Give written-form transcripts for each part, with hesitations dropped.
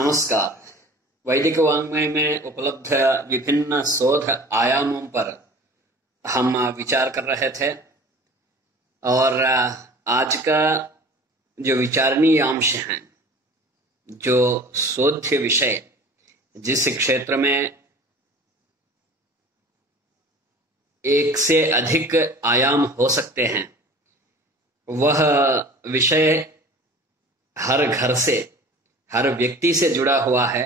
नमस्कार। वैदिक वाङ्मय में उपलब्ध विभिन्न शोध आयामों पर हम विचार कर रहे थे और आज का जो विचारणीय अंश है, जो शोध्य विषय, जिस क्षेत्र में एक से अधिक आयाम हो सकते हैं, वह विषय हर घर से, हर व्यक्ति से जुड़ा हुआ है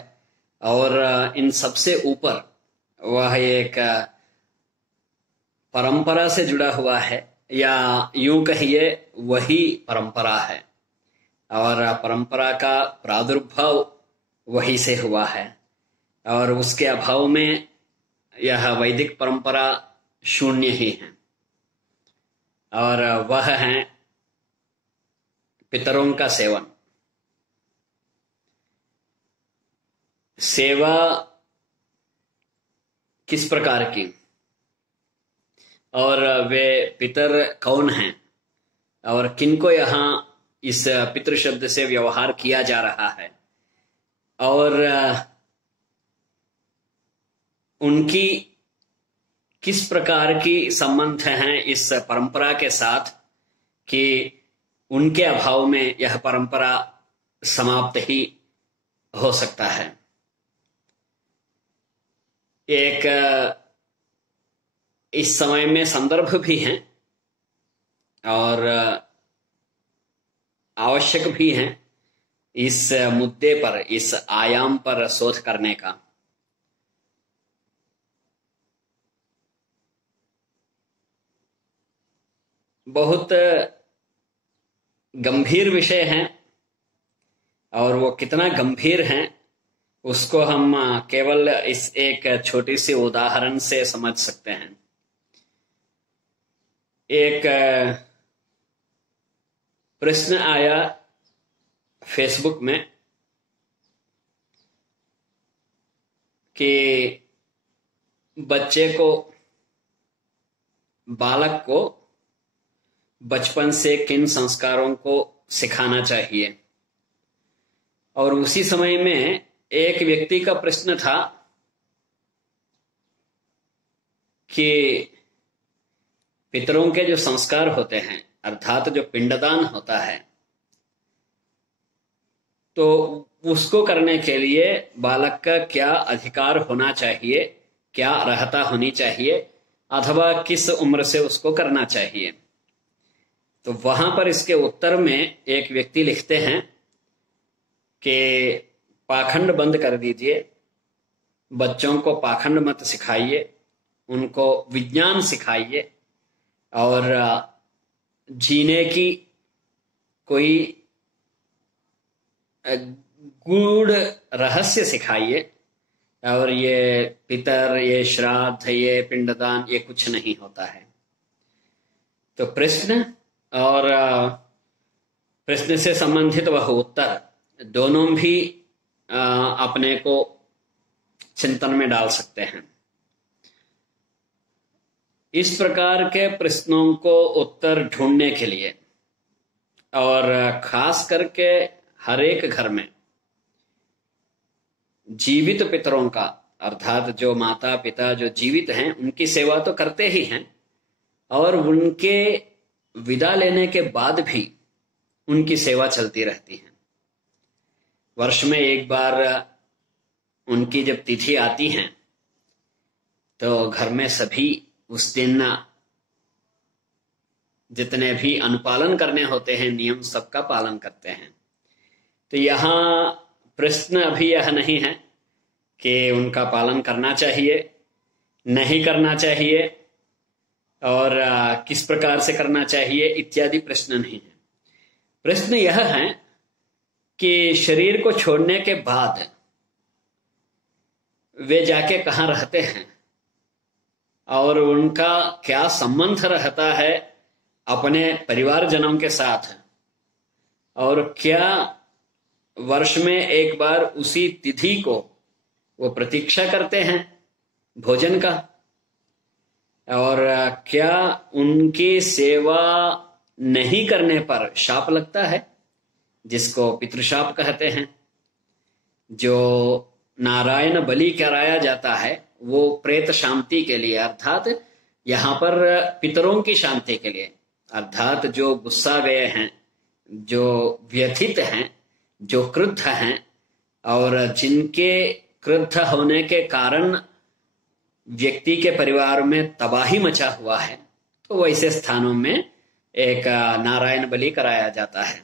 और इन सबसे ऊपर वह एक परंपरा से जुड़ा हुआ है, या यूं कहिए वही परंपरा है और परंपरा का प्रादुर्भाव वही से हुआ है और उसके अभाव में यह वैदिक परंपरा शून्य ही है। और वह है पितरों का सेवन। सेवा किस प्रकार की और वे पितर कौन हैं और किनको यहाँ इस पितृ शब्द से व्यवहार किया जा रहा है और उनकी किस प्रकार की संबंध हैं इस परंपरा के साथ कि उनके अभाव में यह परंपरा समाप्त ही हो सकता है। एक इस समय में संदर्भ भी हैं और आवश्यक भी हैं इस मुद्दे पर, इस आयाम पर शोध करने का। बहुत गंभीर विषय है और वो कितना गंभीर है उसको हम केवल इस एक छोटी सी उदाहरण से समझ सकते हैं। एक प्रश्न आया फेसबुक में कि बच्चे को, बालक को बचपन से किन संस्कारों को सिखाना चाहिए, और उसी समय में एक व्यक्ति का प्रश्न था कि पितरों के जो संस्कार होते हैं, अर्थात जो पिंडदान होता है, तो उसको करने के लिए बालक का क्या अधिकार होना चाहिए, क्या अर्हता होनी चाहिए, अथवा किस उम्र से उसको करना चाहिए। तो वहां पर इसके उत्तर में एक व्यक्ति लिखते हैं कि पाखंड बंद कर दीजिए, बच्चों को पाखंड मत सिखाइए, उनको विज्ञान सिखाइए और जीने की कोई गूढ़ रहस्य सिखाइए, और ये पितर, ये श्राद्ध, ये पिंडदान, ये कुछ नहीं होता है। तो प्रश्न और प्रश्न से संबंधित वह उत्तर दोनों भी अपने को चिंतन में डाल सकते हैं। इस प्रकार के प्रश्नों को उत्तर ढूंढने के लिए, और खास करके हर एक घर में जीवित पितरों का, अर्थात जो माता पिता जो जीवित हैं, उनकी सेवा तो करते ही हैं और उनके विदा लेने के बाद भी उनकी सेवा चलती रहती है। वर्ष में एक बार उनकी जब तिथि आती है तो घर में सभी उस दिन जितने भी अनुपालन करने होते हैं नियम, सबका पालन करते हैं। तो यहाँ प्रश्न अभी यह नहीं है कि उनका पालन करना चाहिए, नहीं करना चाहिए और किस प्रकार से करना चाहिए इत्यादि प्रश्न नहीं है। प्रश्न यह है कि शरीर को छोड़ने के बाद वे जाके कहाँ रहते हैं और उनका क्या संबंध रहता है अपने परिवारजनों के साथ, और क्या वर्ष में एक बार उसी तिथि को वो प्रतीक्षा करते हैं भोजन का, और क्या उनकी सेवा नहीं करने पर शाप लगता है, जिसको पितृशाप कहते हैं। जो नारायण बलि कराया जाता है वो प्रेत शांति के लिए, अर्थात यहाँ पर पितरों की शांति के लिए, अर्थात जो गुस्सा गए हैं, जो व्यथित हैं, जो क्रुद्ध हैं और जिनके क्रुद्ध होने के कारण व्यक्ति के परिवार में तबाही मचा हुआ है, तो वैसे स्थानों में एक नारायण बलि कराया जाता है।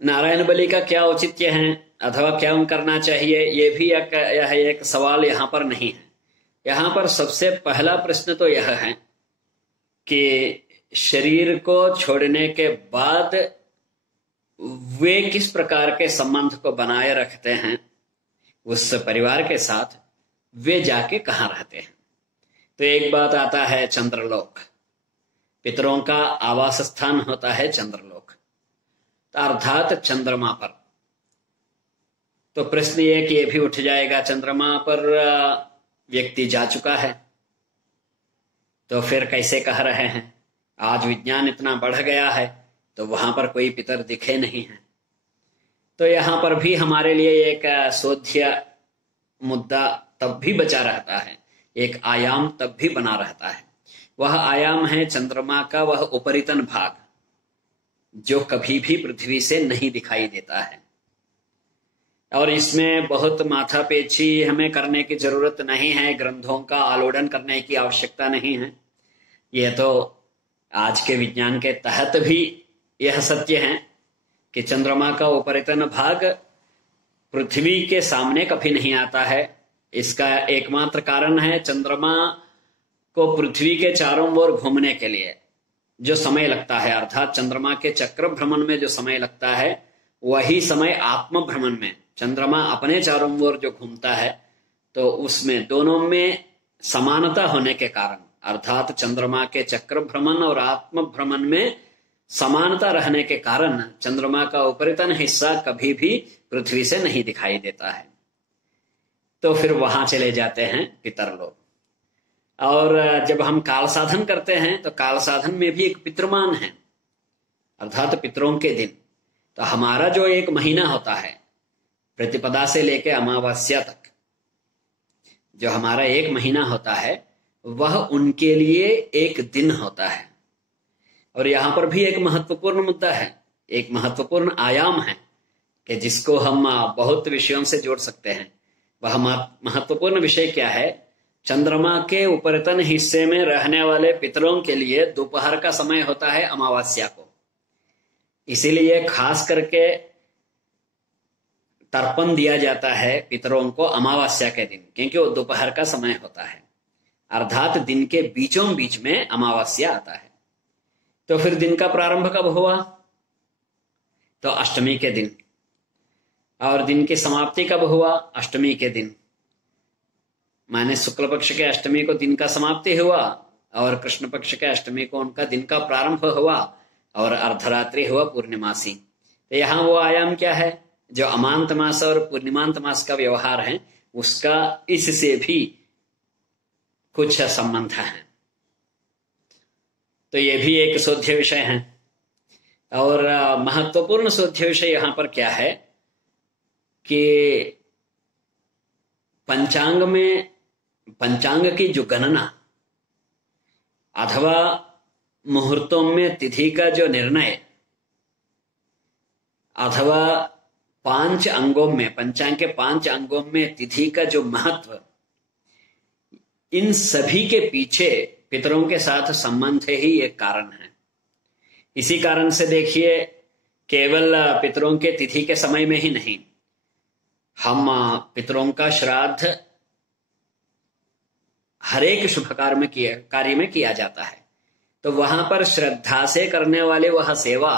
नारायण बलि का क्या औचित्य है अथवा क्या करना चाहिए, ये भी यह एक सवाल यहाँ पर नहीं है। यहाँ पर सबसे पहला प्रश्न तो यह है कि शरीर को छोड़ने के बाद वे किस प्रकार के संबंध को बनाए रखते हैं उस परिवार के साथ, वे जाके कहाँ रहते हैं। तो एक बात आता है चंद्रलोक, पितरों का आवास स्थान होता है चंद्रलोक, अर्थात चंद्रमा पर। तो प्रश्न ये कि ये भी उठ जाएगा, चंद्रमा पर व्यक्ति जा चुका है तो फिर कैसे कह रहे हैं, आज विज्ञान इतना बढ़ गया है तो वहां पर कोई पितर दिखे नहीं है। तो यहां पर भी हमारे लिए एक शोध्य मुद्दा तब भी बचा रहता है, एक आयाम तब भी बना रहता है। वह आयाम है चंद्रमा का वह उपरितन भाग जो कभी भी पृथ्वी से नहीं दिखाई देता है। और इसमें बहुत माथापेची हमें करने की जरूरत नहीं है, ग्रंथों का आलोड़न करने की आवश्यकता नहीं है। यह तो आज के विज्ञान के तहत भी यह सत्य है कि चंद्रमा का उपरितन भाग पृथ्वी के सामने कभी नहीं आता है। इसका एकमात्र कारण है चंद्रमा को पृथ्वी के चारों ओर घूमने के लिए जो समय लगता है, अर्थात चंद्रमा के चक्र भ्रमण में जो समय लगता है वही समय आत्म भ्रमण में चंद्रमा अपने चारों ओर जो घूमता है, तो उसमें दोनों में समानता होने के कारण, अर्थात चंद्रमा के चक्र भ्रमण और आत्म भ्रमण में समानता रहने के कारण चंद्रमा का उपरितन हिस्सा कभी भी पृथ्वी से नहीं दिखाई देता है। तो फिर वहां चले जाते हैं पितर लोग। और जब हम काल साधन करते हैं तो काल साधन में भी एक पितृमान है, अर्थात पितरों के दिन। तो हमारा जो एक महीना होता है प्रतिपदा से लेकर अमावस्या तक, जो हमारा एक महीना होता है वह उनके लिए एक दिन होता है। और यहां पर भी एक महत्वपूर्ण मुद्दा है, एक महत्वपूर्ण आयाम है कि जिसको हम बहुत विषयों से जोड़ सकते हैं। वह महत्वपूर्ण विषय क्या है, चंद्रमा के उपरितन हिस्से में रहने वाले पितरों के लिए दोपहर का समय होता है अमावस्या को। इसीलिए खास करके तर्पण दिया जाता है पितरों को अमावस्या के दिन, क्योंकि वो दोपहर का समय होता है, अर्थात दिन के बीचों बीच में अमावस्या आता है। तो फिर दिन का प्रारंभ कब हुआ, तो अष्टमी के दिन। और दिन की समाप्ति कब हुआ, अष्टमी के दिन। माने शुक्ल पक्ष के अष्टमी को दिन का समाप्ति हुआ और कृष्ण पक्ष के अष्टमी को उनका दिन का प्रारंभ हुआ और अर्धरात्रि हुआ पूर्णिमासी। तो यहाँ वो आयाम क्या है, जो अमांत मास और पूर्णिमांत मास का व्यवहार है उसका इससे भी कुछ संबंध है। तो ये भी एक शोध्य विषय है। और महत्वपूर्ण शोध्य विषय यहां पर क्या है कि पंचांग में, पंचांग की जो गणना अथवा मुहूर्तों में तिथि का जो निर्णय अथवा 5 अंगों में, पंचांग के 5 अंगों में तिथि का जो महत्व, इन सभी के पीछे पितरों के साथ संबंध ही एक कारण है। इसी कारण से देखिए, केवल पितरों के तिथि के समय में ही नहीं, हम पितरों का श्राद्ध हर एक शुभ कार्य में किया जाता है। तो वहां पर श्रद्धा से करने वाले वह सेवा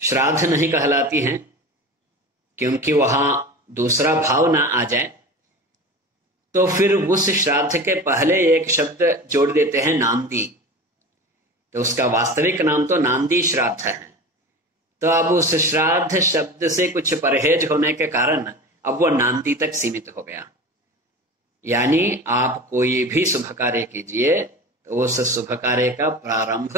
श्राद्ध नहीं कहलाती है, क्योंकि वहां दूसरा भाव ना आ जाए। तो फिर उस श्राद्ध के पहले एक शब्द जोड़ देते हैं नांदी, तो उसका वास्तविक नाम तो नांदी श्राद्ध है। तो अब उस श्राद्ध शब्द से कुछ परहेज होने के कारण अब वो नांदी तक सीमित हो गया। यानी आप कोई भी शुभ कार्य कीजिए तो उस शुभ कार्य का प्रारंभ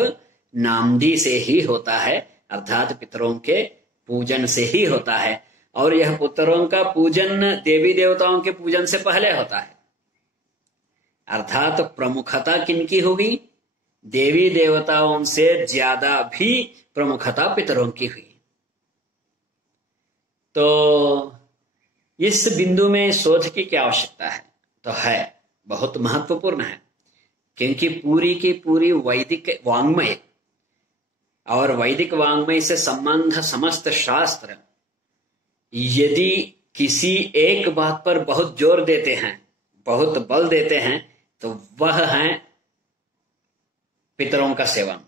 नांदी से ही होता है, अर्थात पितरों के पूजन से ही होता है। और यह पुत्रों का पूजन देवी देवताओं के पूजन से पहले होता है। अर्थात प्रमुखता किनकी होगी? देवी देवताओं से ज्यादा भी प्रमुखता पितरों की हुई। तो इस बिंदु में शोध की क्या आवश्यकता है? तो है, बहुत महत्वपूर्ण है, क्योंकि पूरी की पूरी वैदिक वाङ्मय और वैदिक वाङ्मय से संबंध समस्त शास्त्र यदि किसी एक बात पर बहुत जोर देते हैं, बहुत बल देते हैं, तो वह है पितरों का सेवन।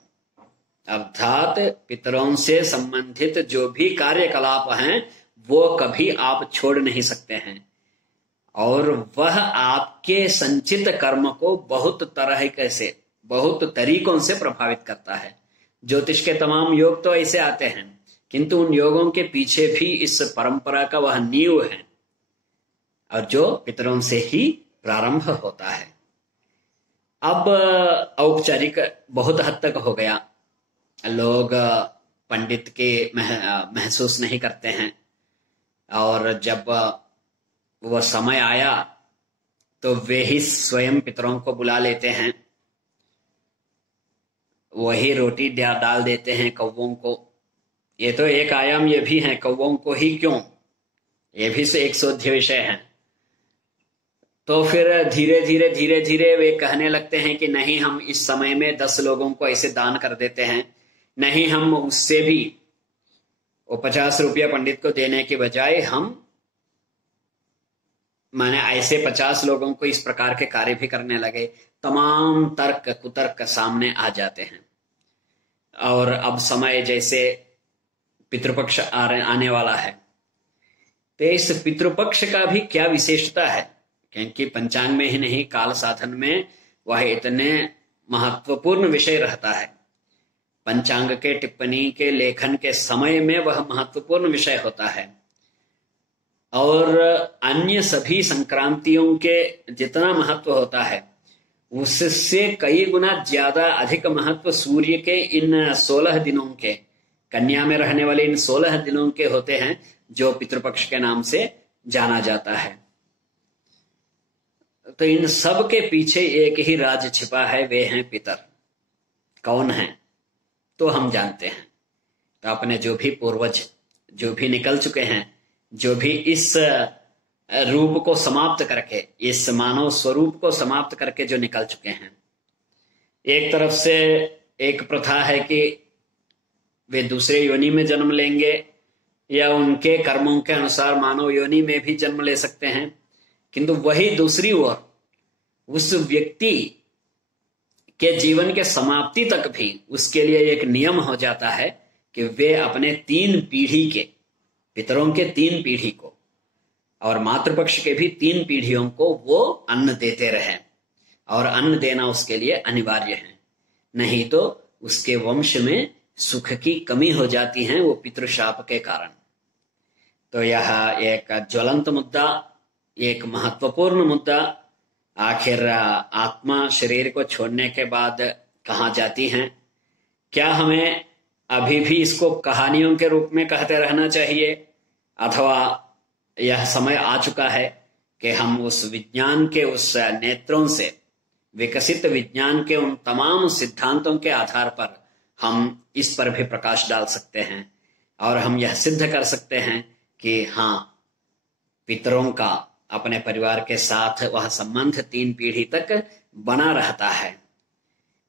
अर्थात पितरों से संबंधित जो भी कार्यकलाप हैं वो कभी आप छोड़ नहीं सकते हैं, और वह आपके संचित कर्म को बहुत तरह से, बहुत तरीकों से प्रभावित करता है। ज्योतिष के तमाम योग तो ऐसे आते हैं, किंतु उन योगों के पीछे भी इस परंपरा का वह नींव है, और जो पितरों से ही प्रारंभ होता है। अब औपचारिक बहुत हद तक हो गया, लोग पंडित के महसूस नहीं करते हैं, और जब वह समय आया तो वे ही स्वयं पितरों को बुला लेते हैं, वही रोटी डाल देते हैं कौवों को। ये तो एक आयाम ये भी है, कौवों को ही क्यों, ये भी से एक शोध्य विषय है। तो फिर धीरे धीरे वे कहने लगते हैं कि नहीं, हम इस समय में 10 लोगों को ऐसे दान कर देते हैं, नहीं हम उससे भी वो 50 रुपया पंडित को देने के बजाय हम मैंने ऐसे 50 लोगों को इस प्रकार के कार्य भी करने लगे। तमाम तर्क कुतर्क सामने आ जाते हैं। और अब समय जैसे पितृपक्ष आने वाला है, तो इस पितृपक्ष का भी क्या विशेषता है, क्योंकि पंचांग में ही नहीं काल साधन में वह इतने महत्वपूर्ण विषय रहता है। पंचांग के टिप्पणी के लेखन के समय में वह महत्वपूर्ण विषय होता है, और अन्य सभी संक्रांतियों के जितना महत्व होता है उससे कई गुना ज्यादा अधिक महत्व सूर्य के इन 16 दिनों के, कन्या में रहने वाले इन 16 दिनों के होते हैं, जो पितृपक्ष के नाम से जाना जाता है। तो इन सब के पीछे एक ही राज छिपा है, वे हैं पितर। कौन है तो हम जानते हैं। तो अपने जो भी पूर्वज जो भी निकल चुके हैं, जो भी इस रूप को समाप्त करके, इस मानव स्वरूप को समाप्त करके जो निकल चुके हैं, एक तरफ से एक प्रथा है कि वे दूसरे योनि में जन्म लेंगे, या उनके कर्मों के अनुसार मानव योनि में भी जन्म ले सकते हैं, किंतु वही दूसरी ओर उस व्यक्ति के जीवन के समाप्ति तक भी उसके लिए एक नियम हो जाता है कि वे अपने 3 पीढ़ी के, पितरों के 3 पीढ़ी को और मातृपक्ष के भी 3 पीढ़ियों को वो अन्न देते रहे, और अन्न देना उसके लिए अनिवार्य है, नहीं तो उसके वंश में सुख की कमी हो जाती है, वो पितृशाप के कारण। तो यह एक ज्वलंत मुद्दा, एक महत्वपूर्ण मुद्दा, आखिर आत्मा शरीर को छोड़ने के बाद कहाँ जाती हैं? क्या हमें अभी भी इसको कहानियों के रूप में कहते रहना चाहिए, अथवा यह समय आ चुका है कि हम उस विज्ञान के उस नेत्रों से विकसित विज्ञान के उन तमाम सिद्धांतों के आधार पर हम इस पर भी प्रकाश डाल सकते हैं, और हम यह सिद्ध कर सकते हैं कि हाँ, पितरों का अपने परिवार के साथ वह संबंध 3 पीढ़ी तक बना रहता है।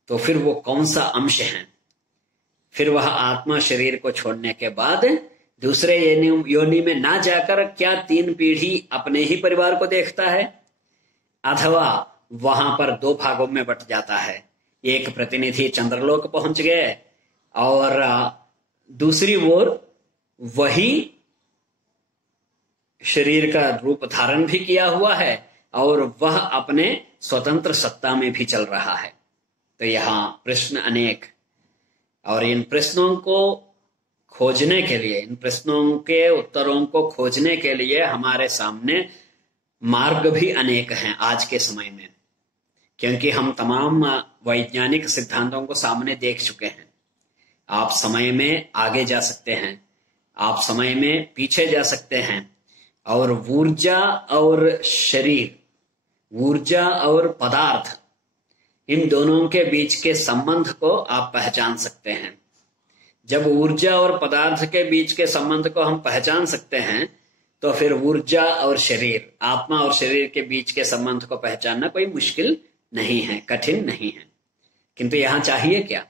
तो फिर वो कौन सा अंश है? फिर वह आत्मा शरीर को छोड़ने के बाद दूसरे योनि में ना जाकर क्या 3 पीढ़ी अपने ही परिवार को देखता है, अथवा वहां पर 2 भागों में बट जाता है। एक प्रतिनिधि चंद्रलोक पहुंच गए, और दूसरी ओर वही शरीर का रूप धारण भी किया हुआ है, और वह अपने स्वतंत्र सत्ता में भी चल रहा है। तो यहाँ प्रश्न अनेक, और इन प्रश्नों को खोजने के लिए, इन प्रश्नों के उत्तरों को खोजने के लिए हमारे सामने मार्ग भी अनेक हैं आज के समय में, क्योंकि हम तमाम वैज्ञानिक सिद्धांतों को सामने देख चुके हैं। आप समय में आगे जा सकते हैं, आप समय में पीछे जा सकते हैं। और ऊर्जा और शरीर, ऊर्जा और पदार्थ, इन दोनों के बीच के संबंध को आप पहचान सकते हैं। जब ऊर्जा और पदार्थ के बीच के संबंध को हम पहचान सकते हैं तो फिर ऊर्जा और शरीर, आत्मा और शरीर के बीच के संबंध को पहचानना कोई मुश्किल नहीं है, कठिन नहीं है। किंतु यहां चाहिए क्या?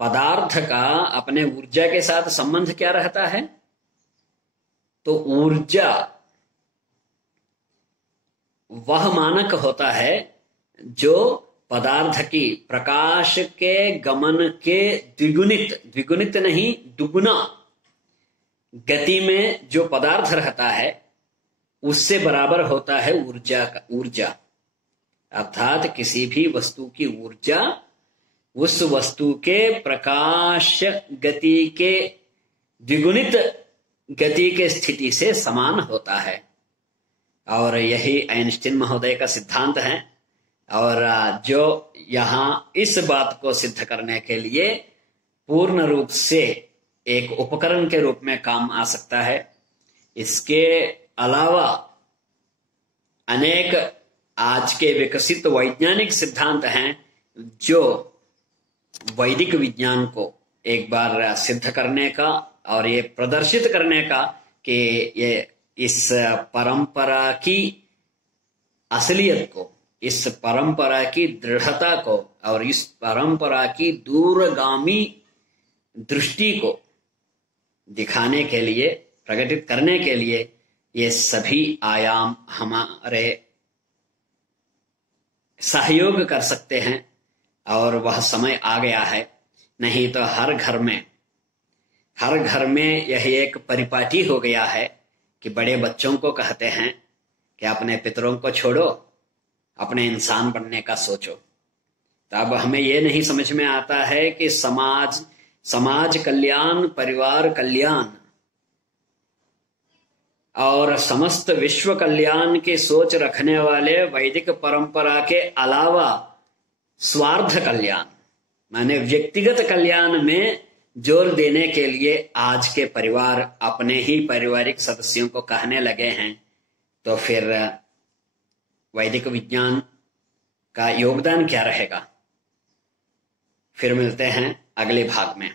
पदार्थ का अपने ऊर्जा के साथ संबंध क्या रहता है? तो ऊर्जा वह मानक होता है जो पदार्थ की प्रकाश के गमन के द्विगुणित नहीं, दुगुना गति में जो पदार्थ रहता है उससे बराबर होता है ऊर्जा। अर्थात किसी भी वस्तु की ऊर्जा उस वस्तु के प्रकाश गति के द्विगुणित गति के स्थिति से समान होता है। और यही आइंस्टीन महोदय का सिद्धांत है, और जो यहां इस बात को सिद्ध करने के लिए पूर्ण रूप से एक उपकरण के रूप में काम आ सकता है। इसके अलावा अनेक आज के विकसित वैज्ञानिक सिद्धांत हैं जो वैदिक विज्ञान को एक बार सिद्ध करने का और ये प्रदर्शित करने का कि ये इस परंपरा की असलियत को, इस परंपरा की दृढ़ता को और इस परंपरा की दूरगामी दृष्टि को दिखाने के लिए, प्रकटित करने के लिए ये सभी आयाम हमारे सहयोग कर सकते हैं। और वह समय आ गया है, नहीं तो हर घर में यह एक परिपाटी हो गया है कि बड़े बच्चों को कहते हैं कि अपने पितरों को छोड़ो, अपने इंसान बनने का सोचो। तो अब हमें यह नहीं समझ में आता है कि समाज कल्याण, परिवार कल्याण और समस्त विश्व कल्याण की सोच रखने वाले वैदिक परंपरा के अलावा स्वार्थ कल्याण माने व्यक्तिगत कल्याण में जोर देने के लिए आज के परिवार अपने ही पारिवारिक सदस्यों को कहने लगे हैं, तो फिर वैदिक विज्ञान का योगदान क्या रहेगा? फिर मिलते हैं अगले भाग में।